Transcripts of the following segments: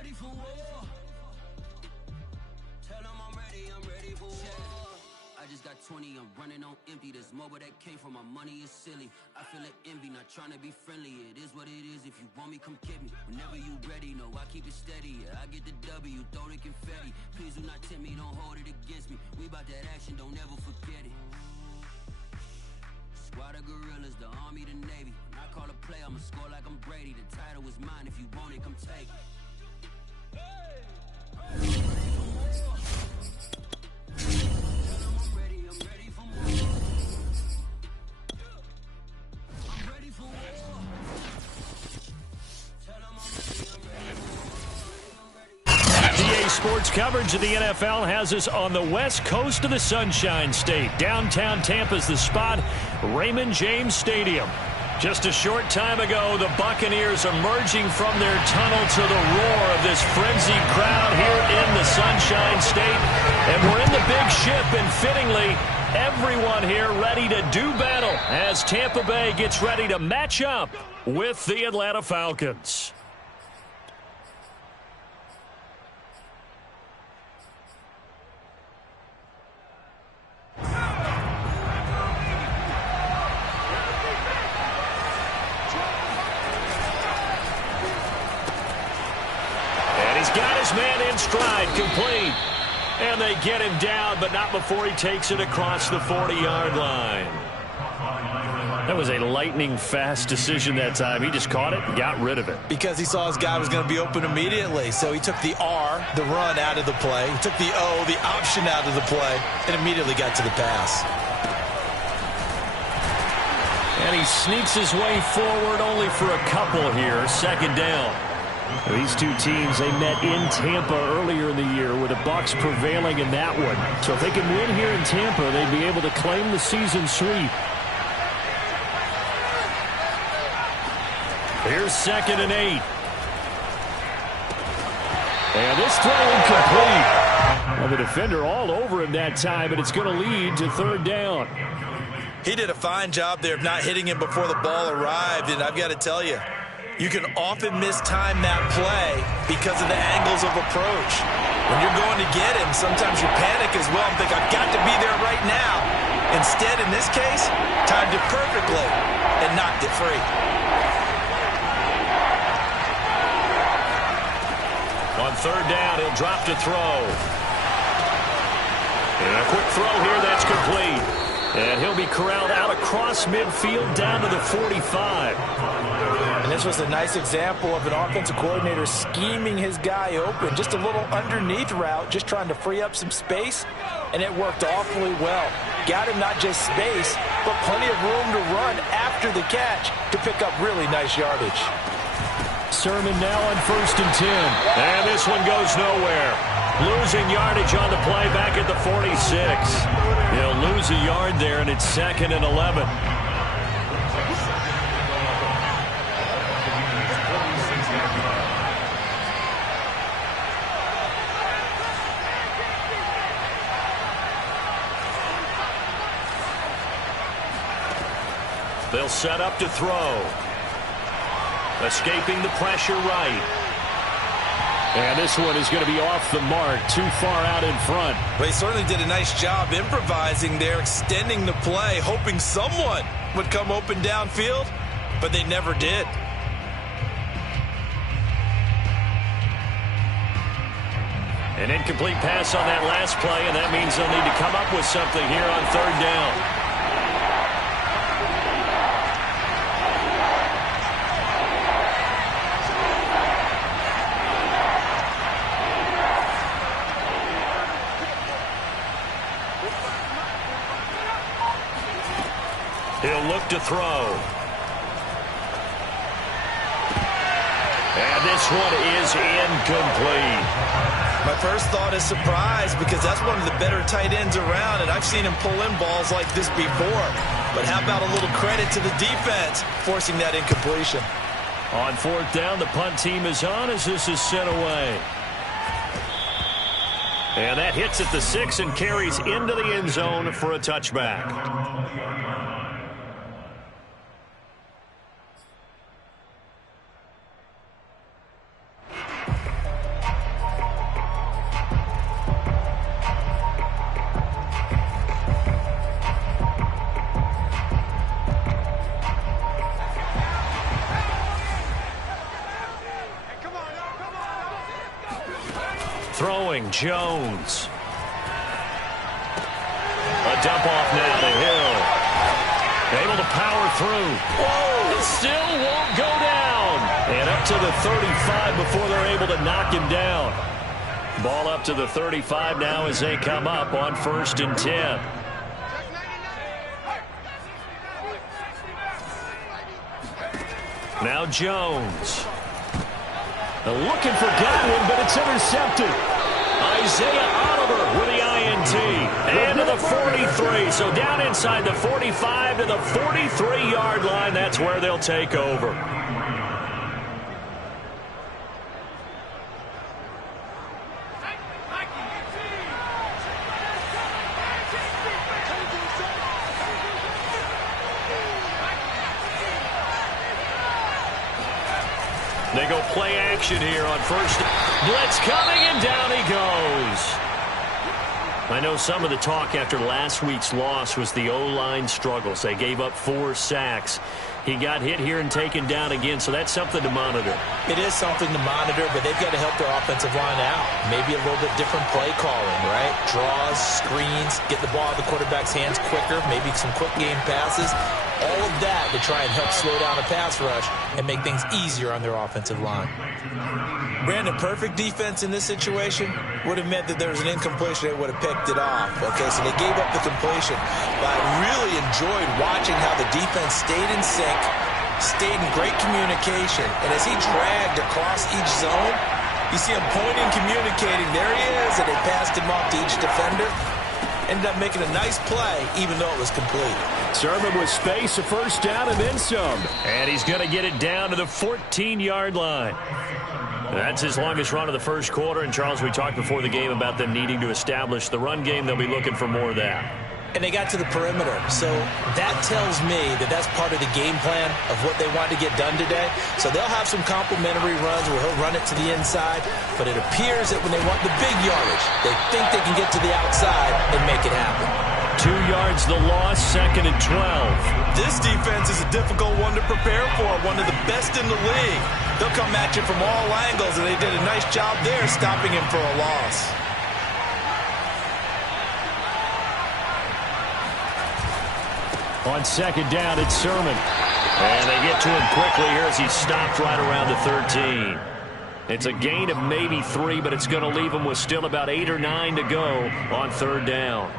ready for war. Tell them I'm ready for war. I just got 20, I'm running on empty. This mobile that came from my money is silly. I feel it envy, not trying to be friendly. It is what it is, if you want me, come get me. Whenever you ready, no, I keep it steady. Yeah, I get the W, throw the confetti. Please do not tempt me, don't hold it against me. We bout that action, don't ever forget it. Squad of gorillas, the army, the navy. When I call a play, I'ma score like I'm Brady. The title is mine, if you want it, come take it. Sports coverage of the NFL has us on the west coast of the Sunshine State. Downtown Tampa's the spot, Raymond James Stadium. Just a short time ago, the Buccaneers emerging from their tunnel to the roar of this frenzied crowd here in the Sunshine State. And we're in the big ship, and fittingly, everyone here ready to do battle as Tampa Bay gets ready to match up with the Atlanta Falcons. Man in stride, complete. And they get him down, but not before he takes it across the 40-yard line. That was a lightning-fast decision that time. He just caught it and got rid of it. Because he saw his guy was going to be open immediately. So he took the R, the run, out of the play. He took the O, the option, out of the play, and immediately got to the pass. And he sneaks his way forward only for a couple here. Second down. These two teams, they met in Tampa earlier in the year with the Bucs prevailing in that one. So if they can win here in Tampa, they'd be able to claim the season sweep. Here's 2nd and 8. And this throw incomplete. Well, the defender all over him that time, and it's going to lead to 3rd down. He did a fine job there of not hitting him before the ball arrived, and I've got to tell you, you can often mistime that play because of the angles of approach. When you're going to get him, sometimes you panic as well and think, I've got to be there right now. Instead, in this case, timed it perfectly and knocked it free. On 3rd down, he'll drop to throw. And a quick throw here, that's complete. And he'll be corralled out across midfield down to the 45. And this was a nice example of an offensive coordinator scheming his guy open. Just a little underneath route, just trying to free up some space, and it worked awfully well. Got him not just space, but plenty of room to run after the catch to pick up really nice yardage. Sermon now on 1st and 10. And this one goes nowhere. Losing yardage on the play back at the 46. He'll lose a yard there, and it's 2nd and 11. They'll set up to throw. Escaping the pressure right. And this one is going to be off the mark, too far out in front. Well, he certainly did a nice job improvising there, extending the play, hoping someone would come open downfield, but they never did. An incomplete pass on that last play, and that means they'll need to come up with something here on 3rd down. He'll look to throw. And this one is incomplete. My first thought is surprise because that's one of the better tight ends around, and I've seen him pull in balls like this before. But how about a little credit to the defense forcing that incompletion? On 4th down, the punt team is on as this is sent away. And that hits at the 6 and carries into the end zone for a touchback. Throwing, Jones. A dump off now to Hill. Able to power through. Whoa! It still won't go down. And up to the 35 before they're able to knock him down. Ball up to the 35 now as they come up on 1st and 10. Now Jones. Looking for Godwin, but it's intercepted. Isaiah Oliver with the INT. And to the 43. So down inside the 45 to the 43-yard line. That's where they'll take over. They go play action here on first. Blitz coming, and down he goes. I know some of the talk after last week's loss was the O-line struggles. They gave up 4 sacks. He got hit here and taken down again, so that's something to monitor. It is something to monitor, but they've got to help their offensive line out. Maybe a little bit different play calling, right? Draws, screens, get the ball out of the quarterback's hands quicker, maybe some quick game passes. All of that to try and help slow down a pass rush and make things easier on their offensive line. Brandon, perfect defense in this situation would have meant that there was an incompletion. They would have picked it off. Okay, so they gave up the completion. But I really enjoyed watching how the defense stayed in sync, stayed in great communication. And as he dragged across each zone, you see him pointing, communicating. There he is, and they passed him off to each defender. Ended up making a nice play, even though it was complete. Sermon with space, a first down, and then some. And he's going to get it down to the 14-yard line. That's his longest run of the first quarter. And, Charles, we talked before the game about them needing to establish the run game. They'll be looking for more of that. And they got to the perimeter. So that tells me that that's part of the game plan of what they want to get done today. So they'll have some complementary runs where he'll run it to the inside. But it appears that when they want the big yardage, they think they can get to the outside and make it happen. 2 yards the loss, 2nd and 12. This defense is a difficult one to prepare for, one of the best in the league. They'll come at you from all angles, and they did a nice job there stopping him for a loss. On 2nd down, it's Sermon. And they get to him quickly here as he's stopped right around the 13. It's a gain of maybe 3, but it's going to leave him with still about 8 or 9 to go on 3rd down.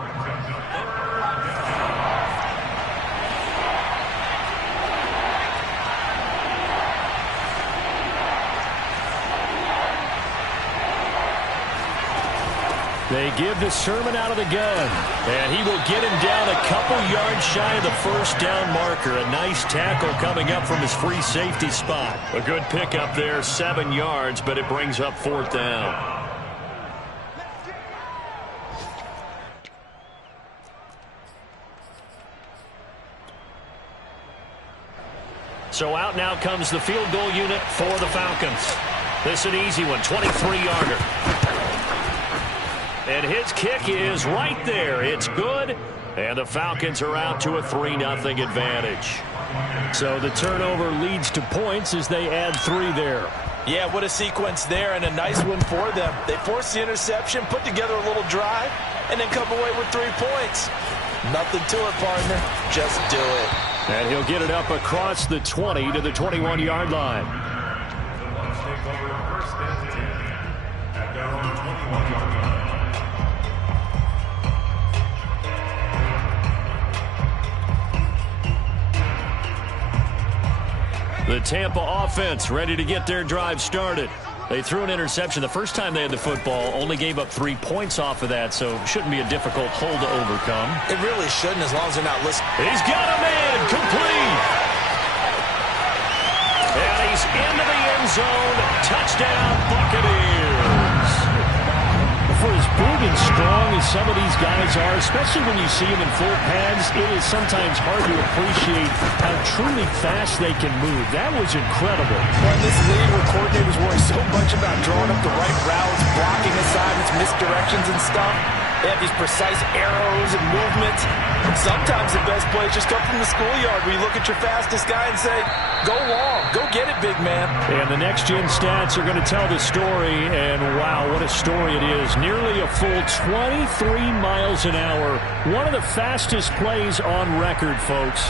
They give the Sermon out of the gun. And he will get him down a couple yards shy of the first down marker. A nice tackle coming up from his free safety spot. A good pickup there, 7 yards, but it brings up 4th down. So out now comes the field goal unit for the Falcons. This is an easy one, 23-yarder. And his kick is right there. It's good. And the Falcons are out to a 3-0 advantage. So the turnover leads to points as they add 3 there. Yeah, what a sequence there, and a nice one for them. They forced the interception, put together a little drive, and then come away with 3 points. Nothing to it, partner. Just do it. And he'll get it up across the 20 to the 21-yard line. The Tampa offense ready to get their drive started. They threw an interception the first time they had the football, only gave up 3 points off of that, so shouldn't be a difficult hole to overcome. It really shouldn't as long as they're not listening. He's got a man, complete. And he's into the end zone. Touchdown, Buccaneers. For as big and strong as some of these guys are, especially when you see them in full pads, it is sometimes hard to appreciate how truly fast they can move. That was incredible. Well, this league where coordinators worry so much about drawing up the right routes, blocking assignments, opponents' misdirections and stuff. They have these precise arrows and movements. And sometimes the best plays just come from the schoolyard where you look at your fastest guy and say, go long, go get it, big man. And the next-gen stats are going to tell the story, and wow, what a story it is. Nearly a full 23 miles an hour. One of the fastest plays on record, folks.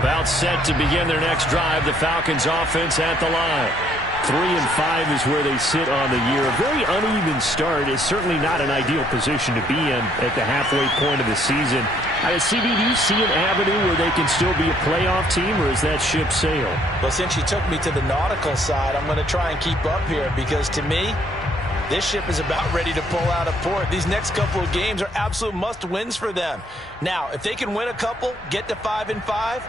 About set to begin their next drive, the Falcons offense at the line. 3-5 is where they sit on the year. A very uneven start is certainly not an ideal position to be in at the halfway point of the season. CB, do you see an avenue where they can still be a playoff team, or is that ship sailed? Well, since you took me to the nautical side, I'm going to try and keep up here because to me, this ship is about ready to pull out of port. These next couple of games are absolute must-wins for them. Now, if they can win a couple, get to 5-5,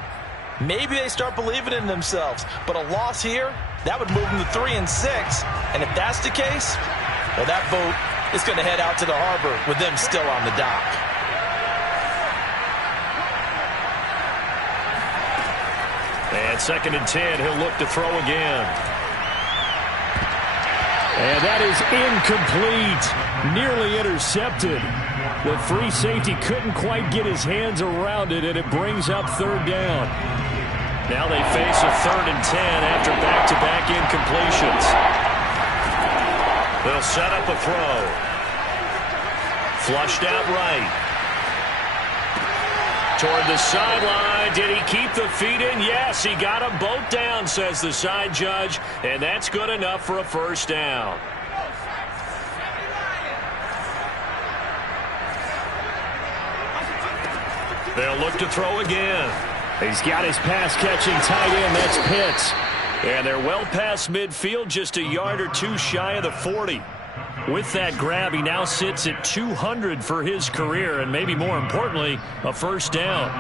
maybe they start believing in themselves. But a loss here, that would move them to 3-6. And if that's the case, well, that boat is going to head out to the harbor with them still on the dock. And 2nd and 10, he'll look to throw again. And that is incomplete. Nearly intercepted. The free safety couldn't quite get his hands around it, and it brings up 3rd down. Now they face a 3rd and 10 after back-to-back incompletions. They'll set up a throw. Flushed out right. Toward the sideline. Did he keep the feet in? Yes, he got them both down, says the side judge, and that's good enough for a 1st down. They'll look to throw again. He's got his pass-catching tight end. That's Pitts. And they're well past midfield, just a yard or two shy of the 40. With that grab, he now sits at 200 for his career, and maybe more importantly, a 1st down.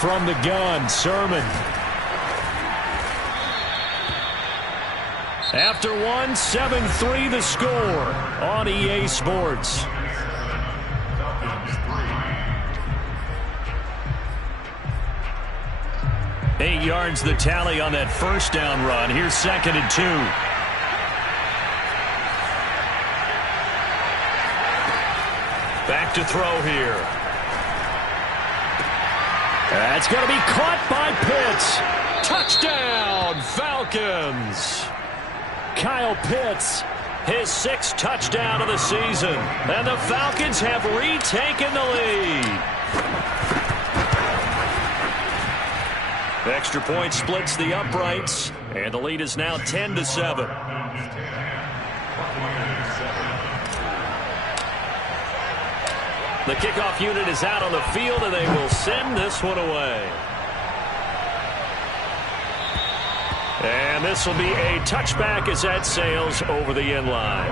From the gun, Sermon. After one, 7-3 the score on EA Sports. Eight yards the tally on that 1st down run. Here's 2nd and 2. Back to throw here. That's going to be caught by Pitts. Touchdown, Falcons. Kyle Pitts, his 6th touchdown of the season. And the Falcons have retaken the lead. The extra point splits the uprights, and the lead is now 10-7. The kickoff unit is out on the field, and they will send this one away. And this will be a touchback as that sails over the end line.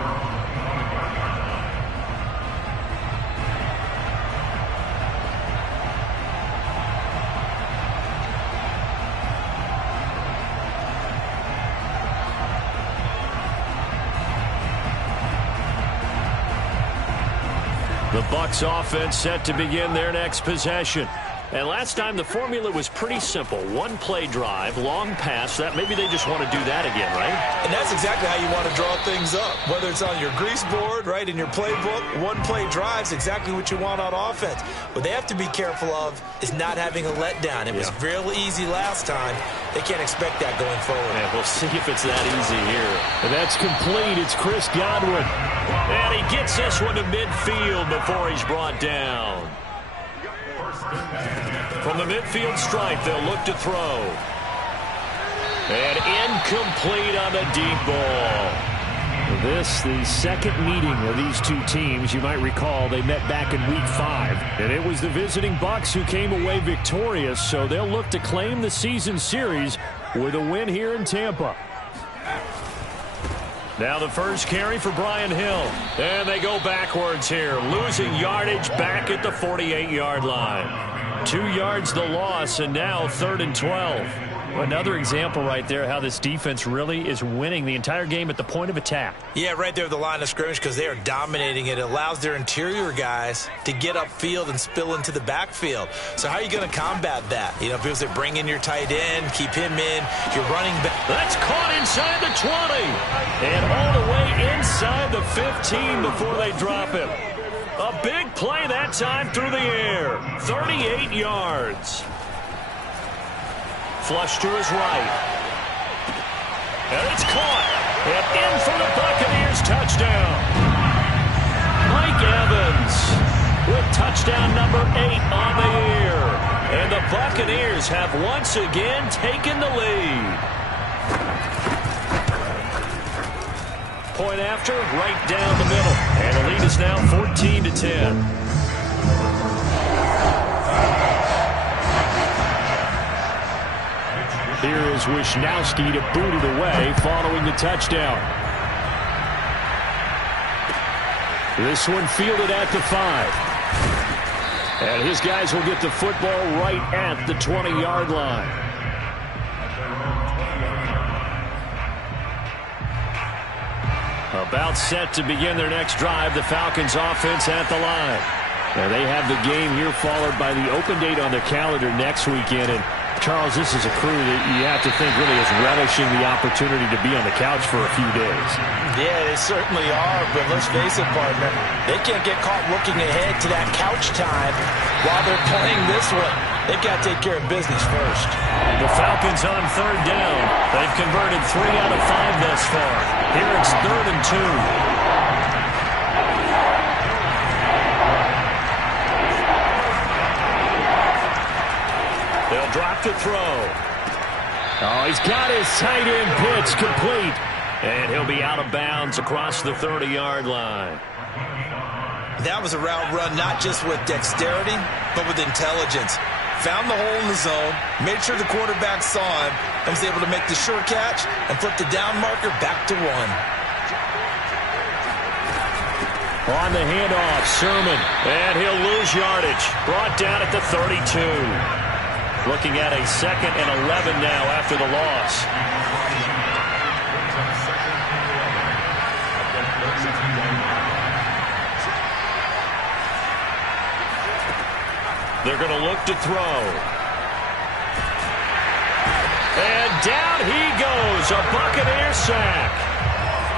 The Bucs offense set to begin their next possession. And last time the formula was pretty simple. One play drive, long pass. That maybe they just want to do that again, right? And that's exactly how you want to draw things up. Whether it's on your grease board, right, in your playbook, one play drive's exactly what you want on offense. What they have to be careful of is not having a letdown. It was real easy last time. They can't expect that going forward. Yeah, we'll see if it's that easy here. And that's complete. It's Chris Godwin. And he gets this one to midfield before he's brought down. From the midfield stripe, they'll look to throw. And incomplete on the deep ball. This, the second meeting of these two teams. You might recall they met back in Week 5. And it was the visiting Bucs who came away victorious, so they'll look to claim the season series with a win here in Tampa. Now the first carry for Brian Hill. And they go backwards here, losing yardage back at the 48-yard line. 2 yards the loss, and now 3rd and 12. Another example right there how this defense really is winning the entire game at the point of attack. Yeah, right there at the line of scrimmage because they are dominating it. It allows their interior guys to get upfield and spill into the backfield. So how are you going to combat that? You know, because they bring in your tight end, keep him in, you're running back. That's caught inside the 20. And all the way inside the 15 before they drop him. A big play that time through the air. 38 yards. Flush to his right. And it's caught. And in for the Buccaneers touchdown. Mike Evans with touchdown number 8 on the year. And the Buccaneers have once again taken the lead. Point after, right down the middle. And the lead is now 14-10. Here is Wisnowski to boot it away following the touchdown. This one fielded at the 5. And his guys will get the football right at the 20-yard line. About set to begin their next drive, the Falcons offense at the line. Now they have the game here followed by the open date on their calendar next weekend. And Charles, this is a crew that you have to think really is relishing the opportunity to be on the couch for a few days. Yeah, they certainly are, but let's face it, partner. They can't get caught looking ahead to that couch time while they're playing this one. They've got to take care of business first. The Falcons on 3rd down. They've converted 3 out of 5 thus far. Here it's 3rd and 2. They'll drop to throw. Oh, he's got his tight end pitch complete. And he'll be out of bounds across the 30-yard line. That was a route run not just with dexterity, but with intelligence. Found the hole in the zone, made sure the quarterback saw him, and was able to make the sure catch and flip the down marker back to 1. On the handoff, Sermon. And he'll lose yardage. Brought down at the 32. Looking at a 2nd and 11 now after the loss. They're going to look to throw. And down he goes. A Buccaneer sack.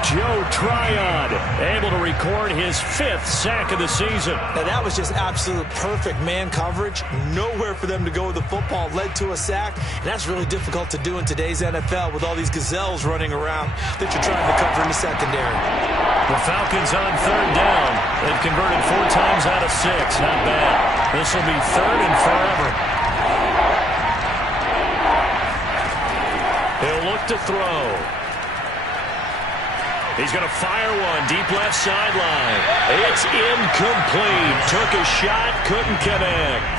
Joe Tryon able to record his 5th sack of the season. Now that was just absolute perfect man coverage. Nowhere for them to go with the football. Led to a sack. And that's really difficult to do in today's NFL with all these gazelles running around that you're trying to cover in the secondary. The Falcons on 3rd down. They've converted 4 times out of 6. Not bad. This will be 3rd and forever. He'll look to throw. He's going to fire one deep left sideline. It's incomplete. Took a shot, couldn't connect.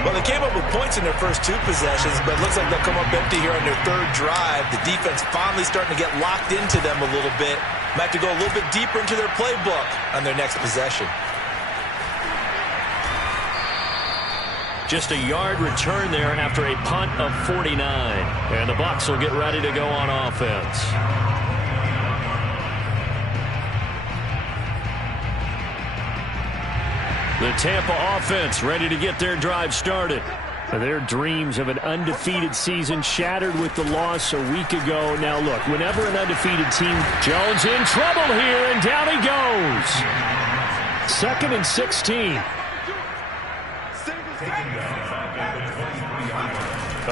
Well, they came up with points in their first 2 possessions, but it looks like they'll come up empty here on their 3rd drive. The defense finally starting to get locked into them a little bit. Might have to go a little bit deeper into their playbook on their next possession. Just a yard return there after a punt of 49. And the Bucs will get ready to go on offense. The Tampa offense ready to get their drive started. Their dreams of an undefeated season shattered with the loss a week ago. Now look, whenever an undefeated team... Jones in trouble here, and down he goes. 2nd and 16.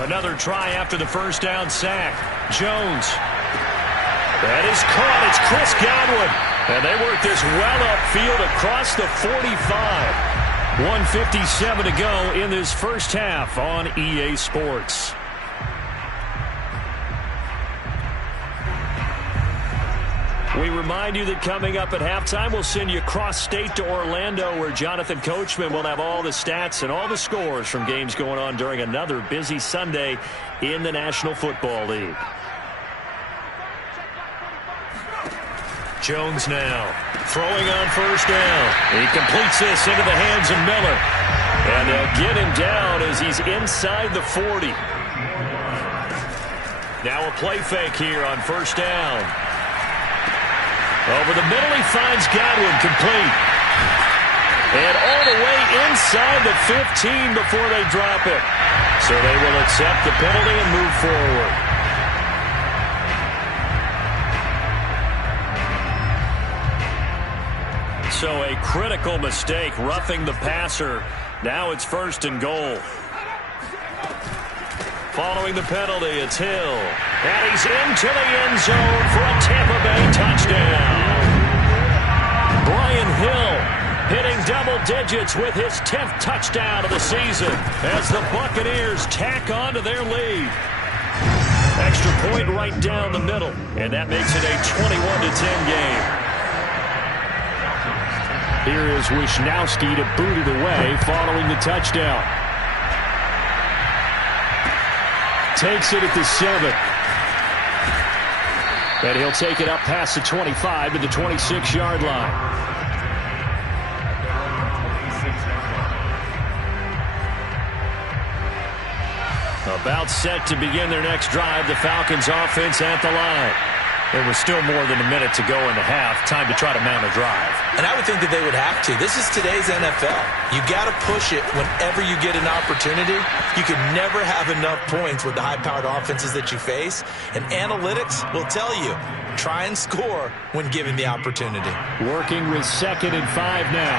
Another try after the first down sack. Jones. That is caught. It's Chris Godwin. And they work this well upfield across the 45. 1:57 to go in this first half on EA Sports. We remind you that coming up at halftime, we'll send you cross-state to Orlando, where Jonathan Coachman will have all the stats and all the scores from games going on during another busy Sunday in the National Football League. Jones now throwing on first down. He completes this into the hands of Miller. And they'll get him down as he's inside the 40. Now a play fake here on first down. Over the middle, he finds Godwin, complete. And all the way inside the 15 before they drop it. So they will accept the penalty and move forward. So a critical mistake, roughing the passer. Now it's first and goal. Following the penalty, it's Hill. And he's into the end zone for a Tampa Bay touchdown. Brian Hill hitting double digits with his 10th touchdown of the season as the Buccaneers tack on to their lead. Extra point right down the middle, and that makes it a 21-10 game. Here is Wisnowski to boot it away following the touchdown. Takes it at the 7. And he'll take it up past the 25 to the 26-yard line. About set to begin their next drive, the Falcons offense at the line. There was still more than a minute to go in the half. Time to try to mount a drive. And I would think that they would have to. This is today's NFL. You got to push it whenever you get an opportunity. You can never have enough points with the high-powered offenses that you face. And analytics will tell you, try and score when given the opportunity. Working with 2nd and 5 now.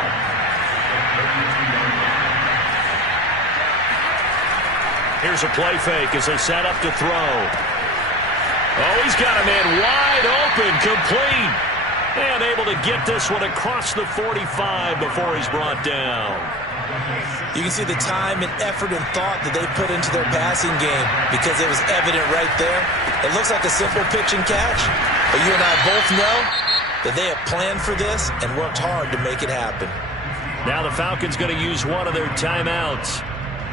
Here's a play fake as they set up to throw. Oh, he's got a man wide open, complete. And able to get this one across the 45 before he's brought down. You can see the time and effort and thought that they put into their passing game because it was evident right there. It looks like a simple pitch and catch, but you and I both know that they have planned for this and worked hard to make it happen. Now the Falcons going to use one of their timeouts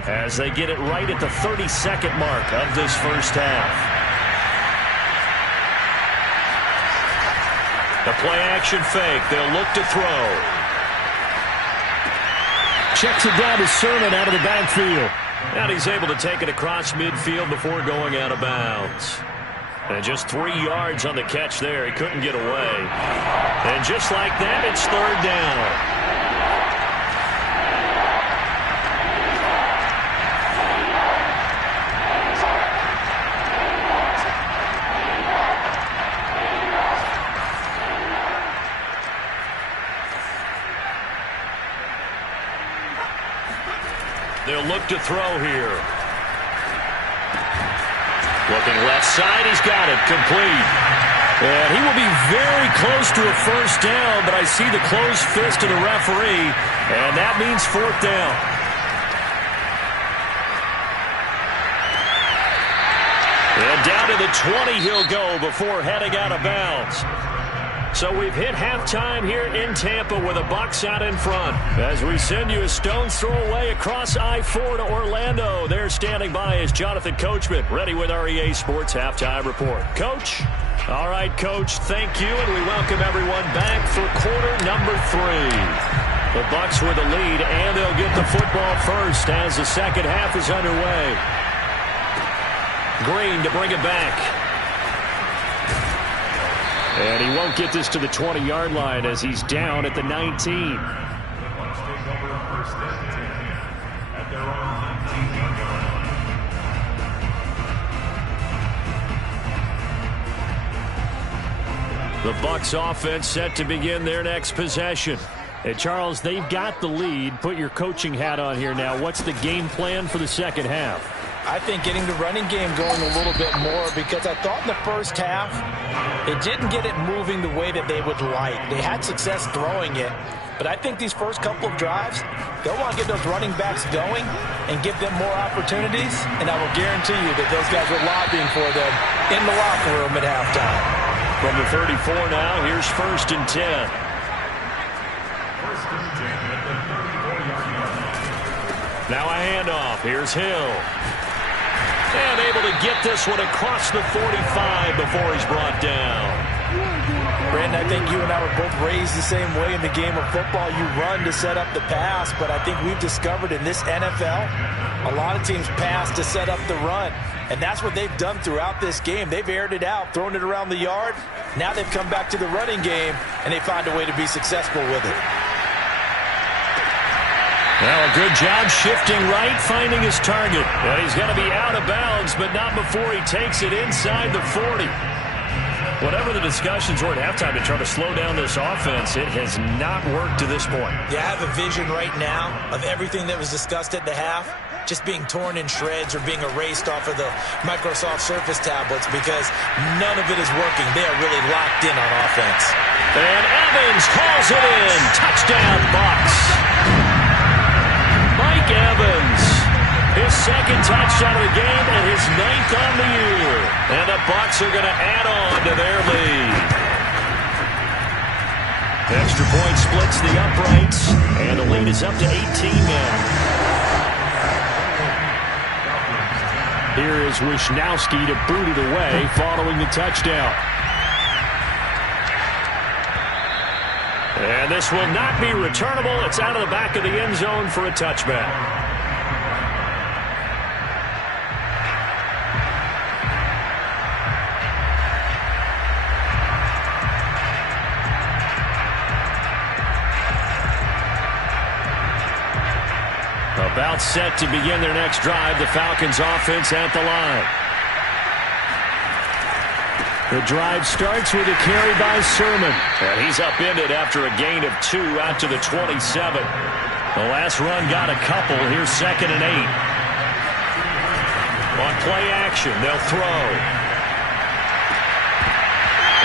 as they get it right at the 32nd mark of this first half. The play-action fake. They'll look to throw. Checks it down to Sermon out of the backfield. And he's able to take it across midfield before going out of bounds. And just 3 yards on the catch there. He couldn't get away. And just like that, it's third down. They'll look to throw here. Looking left side, he's got it, complete. And he will be very close to a first down, but I see the closed fist of the referee, and that means fourth down. And down to the 20 he'll go before heading out of bounds. So we've hit halftime here in Tampa with the Bucs out in front. As we send you a stone's throw away across I-4 to Orlando. There standing by is Jonathan Coachman, ready with our EA Sports Halftime Report. Coach? All right, Coach, thank you, and we welcome everyone back for quarter number 3. The Bucs with the lead, and they'll get the football first as the second half is underway. Green to bring it back. And he won't get this to the 20-yard line as he's down at the 19. The Bucs offense set to begin their next possession. And Charles, they've got the lead. Put your coaching hat on here now. What's the game plan for the second half? I think getting the running game going a little bit more because I thought in the first half it didn't get it moving the way that they would like. They had success throwing it, but I think these first couple of drives, they'll want to get those running backs going and give them more opportunities, and I will guarantee you that those guys were lobbying for them in the locker room at halftime. From the 34 now, here's first and 10. Now a handoff. Here's Hill. And able to get this one across the 45 before he's brought down. Brandon, I think you and I were both raised the same way in the game of football. You run to set up the pass, but I think we've discovered in this NFL, a lot of teams pass to set up the run. And that's what they've done throughout this game. They've aired it out, thrown it around the yard. Now they've come back to the running game, and they find a way to be successful with it. Well, a good job shifting right, finding his target. And he's going to be out of bounds, but not before he takes it inside the 40. Whatever the discussions were at halftime to try to slow down this offense, it has not worked to this point. Yeah, I have a vision right now of everything that was discussed at the half just being torn in shreds or being erased off of the Microsoft Surface tablets because none of it is working. They are really locked in on offense. And Evans hauls it in. Touchdown, Bucs. Mike Evans, his second touchdown of the game and his 9th on the year. And the Bucs are going to add on to their lead. Extra point splits the uprights, and the lead is up to 18 now. Here is Wisnowski to boot it away following the touchdown. And this will not be returnable. It's out of the back of the end zone for a touchback. About set to begin their next drive, the Falcons offense at the line. The drive starts with a carry by Sermon. And he's upended after a gain of 2 out to the 27. The last run got a couple. Here's 2nd and 8. On play action, they'll throw.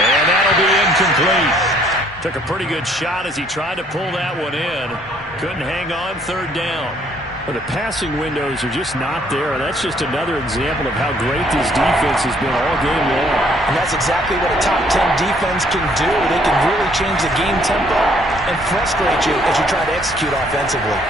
And that'll be incomplete. Took a pretty good shot as he tried to pull that one in. Couldn't hang on, 3rd down. Well, the passing windows are just not there. That's just another example of how great this defense has been all game long. And that's exactly what a top 10 defense can do. They can really change the game tempo and frustrate you as you try to execute offensively.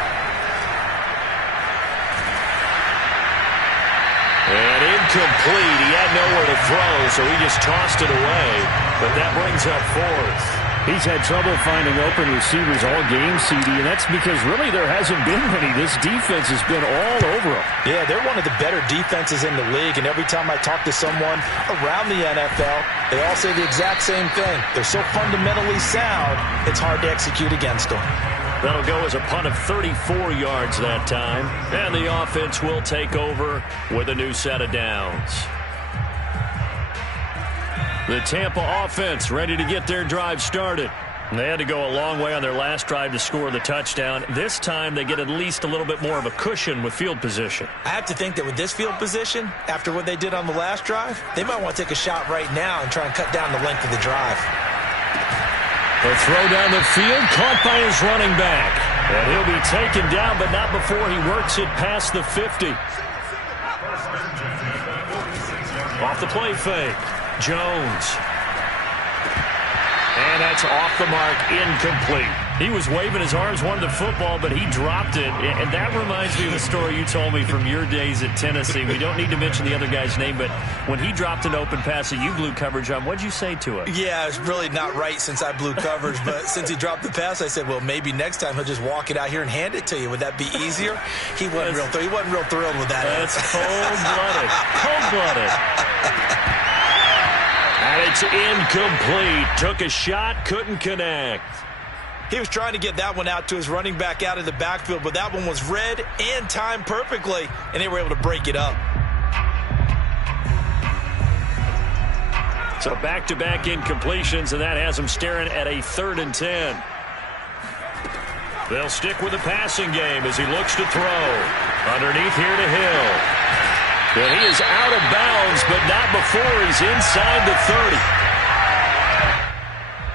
And incomplete. He had nowhere to throw, so he just tossed it away. But that brings up 4th. He's had trouble finding open receivers all game, CD, and that's because really there hasn't been many. This defense has been all over them. Yeah, they're one of the better defenses in the league, and every time I talk to someone around the NFL, they all say the exact same thing. They're so fundamentally sound, it's hard to execute against them. That'll go as a punt of 34 yards that time, and the offense will take over with a new set of downs. The Tampa offense ready to get their drive started. They had to go a long way on their last drive to score the touchdown. This time they get at least a little bit more of a cushion with field position. I have to think that with this field position, after what they did on the last drive, they might want to take a shot right now and try and cut down the length of the drive. The throw down the field, caught by his running back. And he'll be taken down, but not before he works it past the 50. Off the play fake. Jones. And that's off the mark, incomplete. He was waving his arms, wanted the football, but he dropped it. And that reminds me of a story you told me from your days at Tennessee. We don't need to mention the other guy's name, but when he dropped an open pass that you blew coverage on, what'd you say to him? Yeah, it's really not right since I blew coverage, but since he dropped the pass, I said, well, maybe next time he'll just walk it out here and hand it to you. Would that be easier? He wasn't real thrilled with that. That's cold-blooded. Cold-blooded. And it's incomplete. Took a shot, couldn't connect. He was trying to get that one out to his running back out of the backfield, but that one was read and timed perfectly, and they were able to break it up. So back-to-back incompletions, and that has them staring at a 3rd and 10. They'll stick with the passing game as he looks to throw. Underneath here to Hill. And he is out of bounds, but not before he's inside the 30.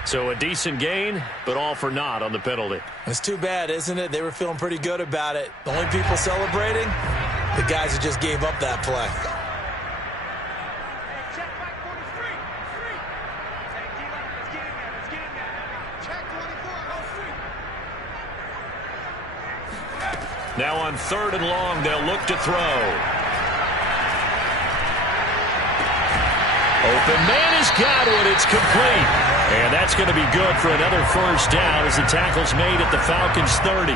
So a decent gain, but all for naught on the penalty. It's too bad, isn't it? They were feeling pretty good about it. The only people celebrating, the guys who just gave up that play. Now on 3rd and long, they'll look to throw. Open man is Godwin. It's complete. And that's that's going to be good for another first down as the tackle's made at the Falcons' 30.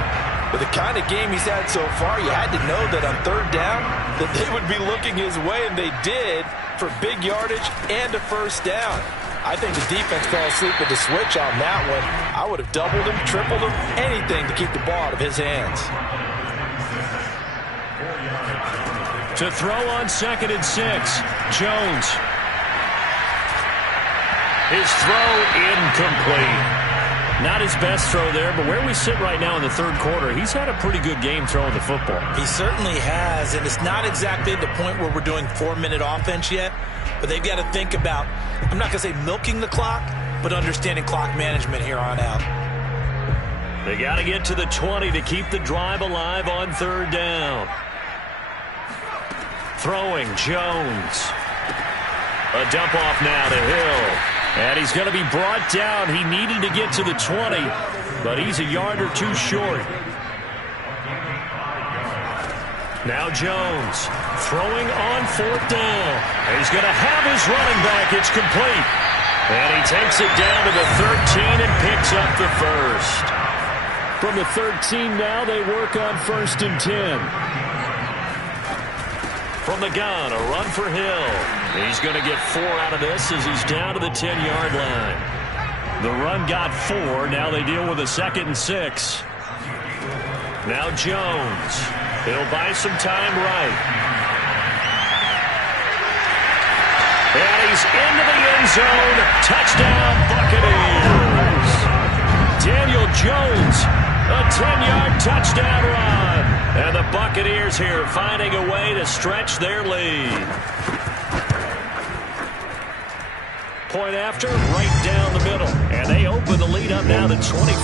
With the kind of game he's had so far, you had to know that on third down that they would be looking his way, and they did, for big yardage and a first down. I think the defense fell asleep with the switch on that one. I would have doubled him, tripled him, anything to keep the ball out of his hands. To throw on 2nd and 6, Jones. His throw incomplete. Not his best throw there, but where we sit right now in the third quarter, he's had a pretty good game throwing the football. He certainly has, and it's not exactly at the point where we're doing 4-minute offense yet, but they've got to think about, I'm not going to say milking the clock, but understanding clock management here on out. They got to get to the 20 to keep the drive alive on third down. Throwing, Jones. A dump off now to Hill. And he's going to be brought down. He needed to get to the 20, but he's a yard or two short. Now Jones throwing on 4th down. And he's going to have his running back. It's complete. And he takes it down to the 13 and picks up the first. From the 13 now, they work on 1st and 10. From the gun, a run for Hill. He's going to get 4 out of this as he's down to the 10-yard line. The run got 4. Now they deal with a 2nd and 6. Now Jones. He'll buy some time right. And he's into the end zone. Touchdown, Buccaneers. Daniel Jones, a 10-yard touchdown run. And the Buccaneers here finding a way to stretch their lead. Point after, right down the middle. And they open the lead up now to 25.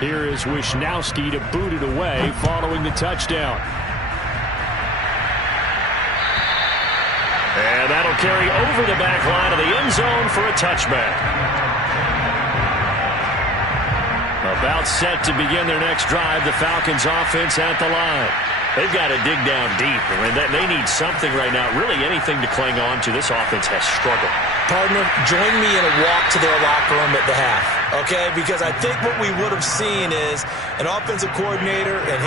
Here is Wishnowski to boot it away following the touchdown. And that'll carry over the back line of the end zone for a touchback. About set to begin their next drive, the Falcons offense at the line. They've got to dig down deep. I mean, they need something right now, really anything to cling on to. This offense has struggled. Partner, join me in a walk to their locker room at the half, okay? Because I think what we would have seen is an offensive coordinator and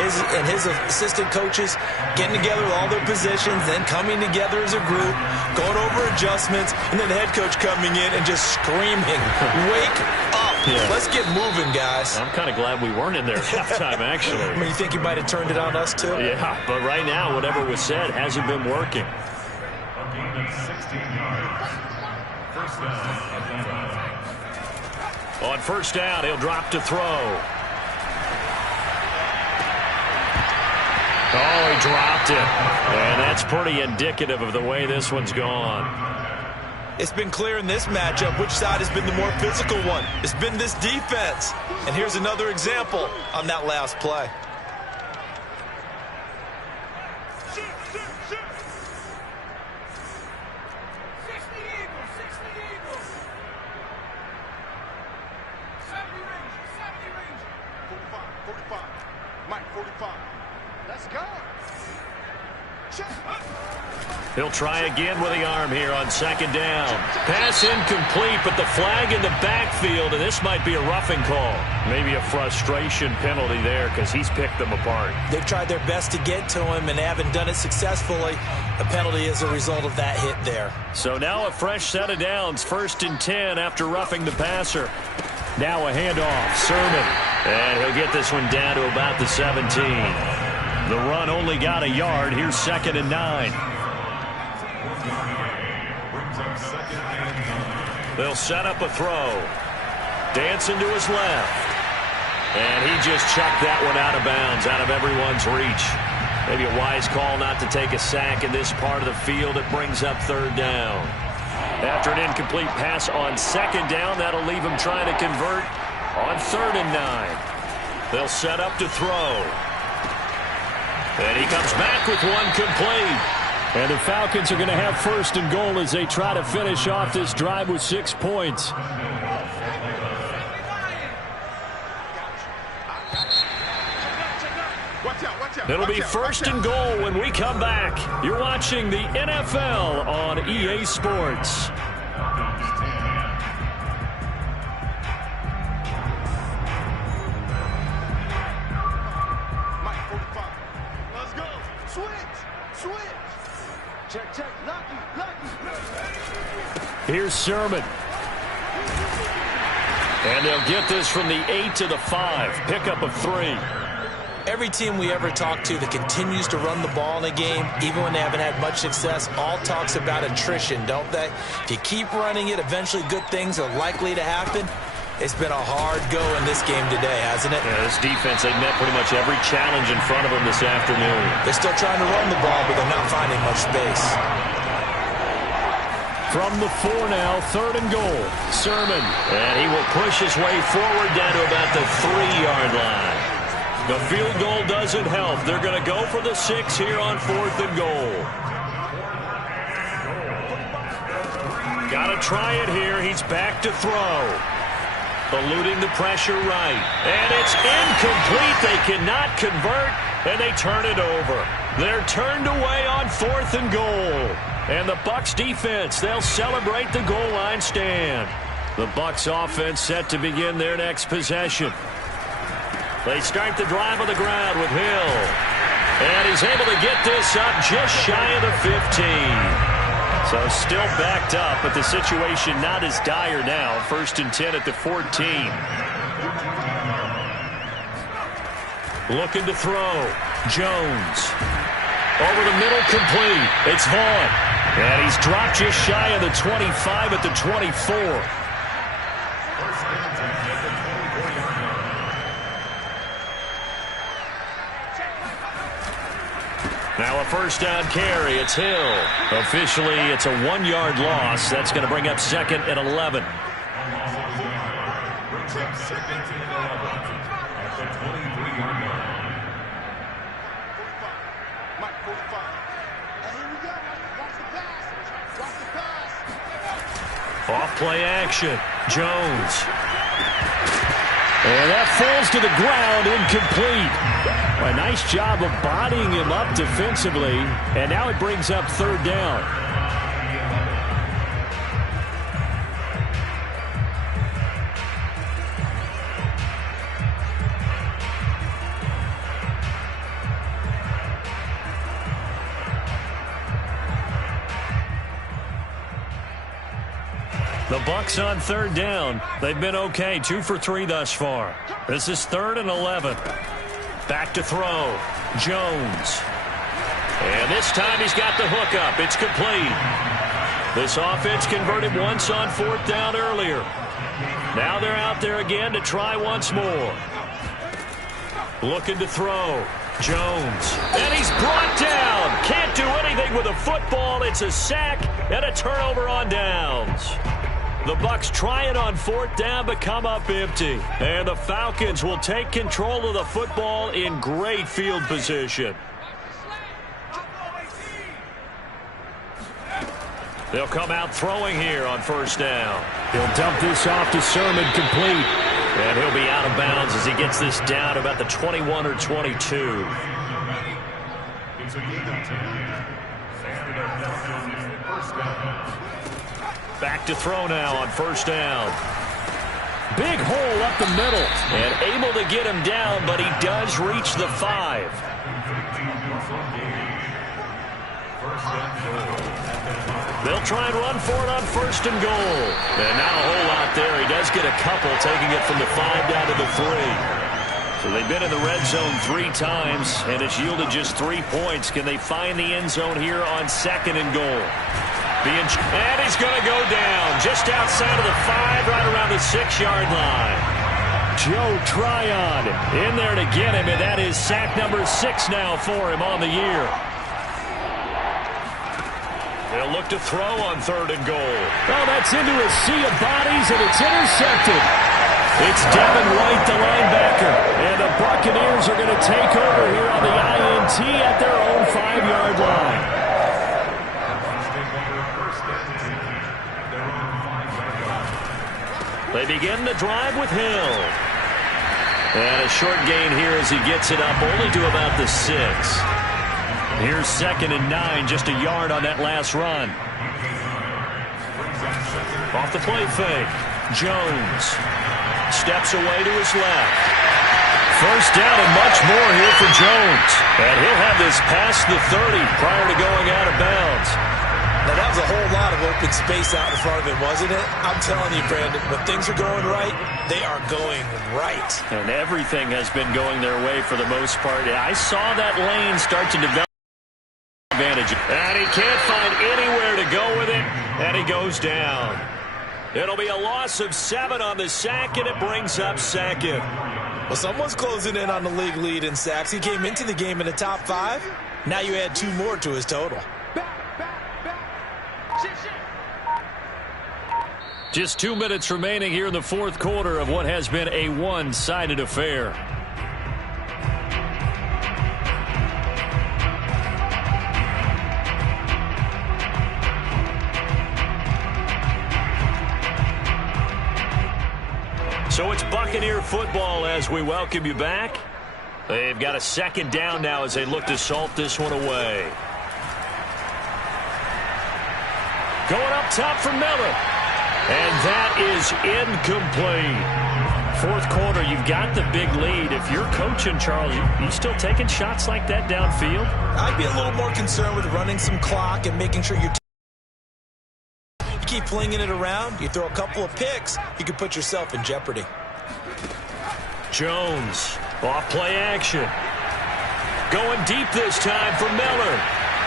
his assistant coaches getting together with all their positions, then coming together as a group, going over adjustments, and then the head coach coming in and just screaming, "Wake up! Yeah. Let's get moving, guys." I'm kind of glad we weren't in there at halftime, actually. I mean, you think you might have turned it on us, too? Yeah, but right now, whatever was said hasn't been working. On first down, he'll drop to throw. Oh, he dropped it. And that's pretty indicative of the way this one's gone. It's been clear in this matchup which side has been the more physical one. It's been this defense. And here's another example on that last play. He'll try again with the arm here on second down. Pass incomplete, but the flag in the backfield, and this might be a roughing call. Maybe a frustration penalty there because he's picked them apart. They've tried their best to get to him and haven't done it successfully. A penalty is a result of that hit there. So now a fresh set of downs, 1st and 10 after roughing the passer. Now a handoff, Sermon. And he'll get this one down to about the 17. The run only got a yard. Here's 2nd and 9. They'll set up a throw. Dancing to his left. And he just chucked that one out of bounds, out of everyone's reach. Maybe a wise call not to take a sack in this part of the field. It brings up 3rd down. After an incomplete pass on 2nd down, that'll leave him trying to convert on 3rd and 9. They'll set up to throw. And he comes back with one complete. And the Falcons are going to have 1st and goal as they try to finish off this drive with 6 points. It'll be first and goal when we come back. You're watching the NFL on EA Sports. Let's go. Switch. Check. Lucky. Here's Sermon. And they'll get this from the 8 to the 5. Pickup of 3. Every team we ever talk to that continues to run the ball in a game, even when they haven't had much success, all talks about attrition, don't they? If you keep running it, eventually good things are likely to happen. It's been a hard go in this game today, hasn't it? Yeah, this defense, they met pretty much every challenge in front of them this afternoon. They're still trying to run the ball, but they're not finding much space. From the 4 now, 3rd and goal. Sermon. And he will push his way forward down to about the 3-yard line. The field goal doesn't help. They're going to go for the 6 here on 4th and goal. Got to try it here. He's back to throw. Eluding the pressure right. And it's incomplete. They cannot convert, and they turn it over. They're turned away on 4th and goal. And the Bucs defense, they'll celebrate the goal line stand. The Bucs offense set to begin their next possession. They start the drive on the ground with Hill. And he's able to get this up just shy of the 15. So still backed up, but the situation not as dire now. 1st and 10 at the 14. Looking to throw. Jones. Over the middle, complete. It's Vaughn. And he's dropped just shy of the 25 at the 24. Now a first down carry. It's Hill. Officially, it's a 1-yard loss. That's going to bring up 2nd and 11. Off play action. Jones. And that falls to the ground, incomplete. A nice job of bodying him up defensively, and now it brings up 3rd down. The Bucs on 3rd down. They've been okay, 2 for 3 thus far. This is 3rd and 11. Back to throw. Jones. And this time he's got the hook up. It's complete. This offense converted once on 4th down earlier. Now they're out there again to try once more. Looking to throw. Jones. And he's brought down. Can't do anything with a football. It's a sack and a turnover on downs. The Bucs try it on 4th down, but come up empty. And the Falcons will take control of the football in great field position. They'll come out throwing here on 1st down. He'll dump this off to Sermon, complete. And he'll be out of bounds as he gets this down about the 21 or 22. Back to throw now on 1st down. Big hole up the middle. And able to get him down, but he does reach the 5. They'll try and run for it on 1st and goal. And not a whole lot there. He does get a couple, taking it from the 5 down to the 3. So they've been in the red zone 3 times, and it's yielded just 3 points. Can they find the end zone here on 2nd and goal? And he's going to go down just outside of the 5, right around the 6-yard line. Joe Tryon in there to get him, and that is sack number 6 now for him on the year. They'll look to throw on 3rd and goal. Oh, that's into a sea of bodies, and it's intercepted. It's Devin White, the linebacker. And the Buccaneers are going to take over here on the INT at their own 5-yard line. They begin the drive with Hill. And a short gain here as he gets it up only to about the 6. Here's 2nd and 9, just a yard on that last run. Off the play fake. Jones steps away to his left. First down and much more here for Jones. And he'll have this past the 30 prior to going out of bounds. Now, that was a whole lot of open space out in front of him, wasn't it? I'm telling you, Brandon, when things are going right, they are going right. And everything has been going their way for the most part. I saw that lane start to develop advantage. And he can't find anywhere to go with it, and he goes down. It'll be a loss of 7 on the sack, and it brings up 2nd. Well, someone's closing in on the league lead in sacks. He came into the game in the top 5. Now you add 2 more to his total. Just 2 minutes remaining here in the fourth quarter of what has been a one-sided affair. So it's Buccaneer football as we welcome you back. They've got a 2nd down now as they look to salt this one away. Going up top for Miller. And that is incomplete. Fourth quarter, you've got the big lead. If you're coaching, Charles, you still taking shots like that downfield? I'd be a little more concerned with running some clock and making sure you keep flinging it around. You throw a couple of picks, you could put yourself in jeopardy. Jones, off play action. Going deep this time for Miller.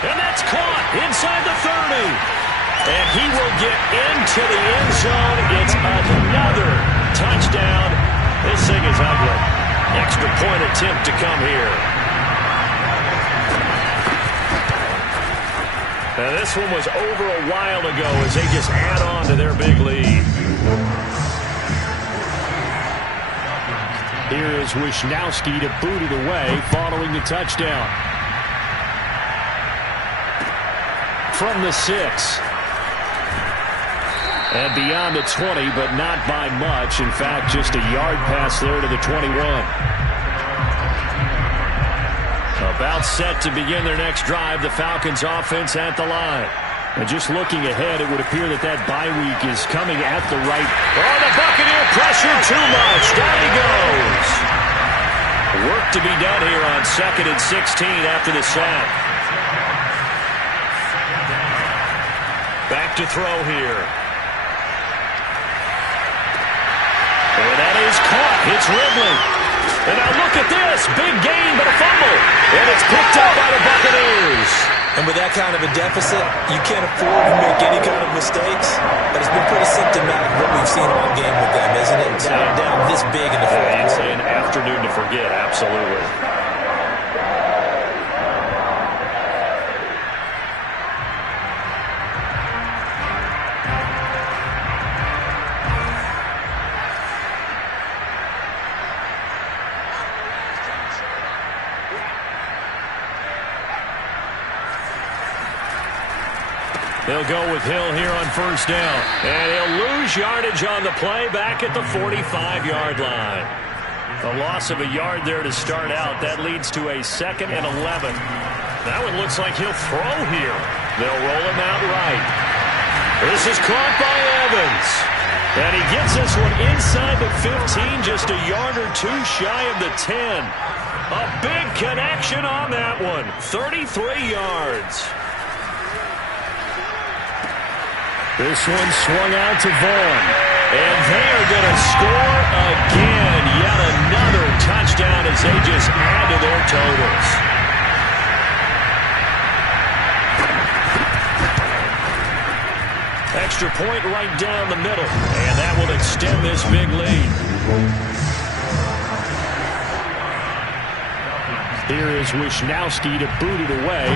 And that's caught inside the 30. And he will get into the end zone. It's another touchdown. This thing is ugly. Extra point attempt to come here. Now this one was over a while ago as they just add on to their big lead. Here is Wisnowski to boot it away following the touchdown. From the 6. And beyond the 20, but not by much. In fact, just a yard pass there to the 21. About set to begin their next drive, the Falcons offense at the line. And just looking ahead, it would appear that bye week is coming at the right. Oh, the Buccaneer pressure too much. Down he goes. Work to be done here on 2nd and 16 after the sack. Back to throw here. And that is caught. It's Ridley. And now look at this. Big gain, but a fumble. And it's picked up by the Buccaneers. And with that kind of a deficit, you can't afford to make any kind of mistakes. But it's been pretty symptomatic of what we've seen all game with them, isn't it? Down this big in the fourth quarter. It's an afternoon to forget, absolutely. They'll go with Hill here on first down. And he'll lose yardage on the play back at the 45-yard line. A loss of a yard there to start out. That leads to a 2nd and 11. That one looks like he'll throw here. They'll roll him out right. This is caught by Evans. And he gets this one inside the 15, just a yard or two shy of the 10. A big connection on that one. 33 yards. This one swung out to Vaughn. And they are going to score again. Yet another touchdown as they just add to their totals. Extra point right down the middle. And that will extend this big lead. Here is Wisnowski to boot it away.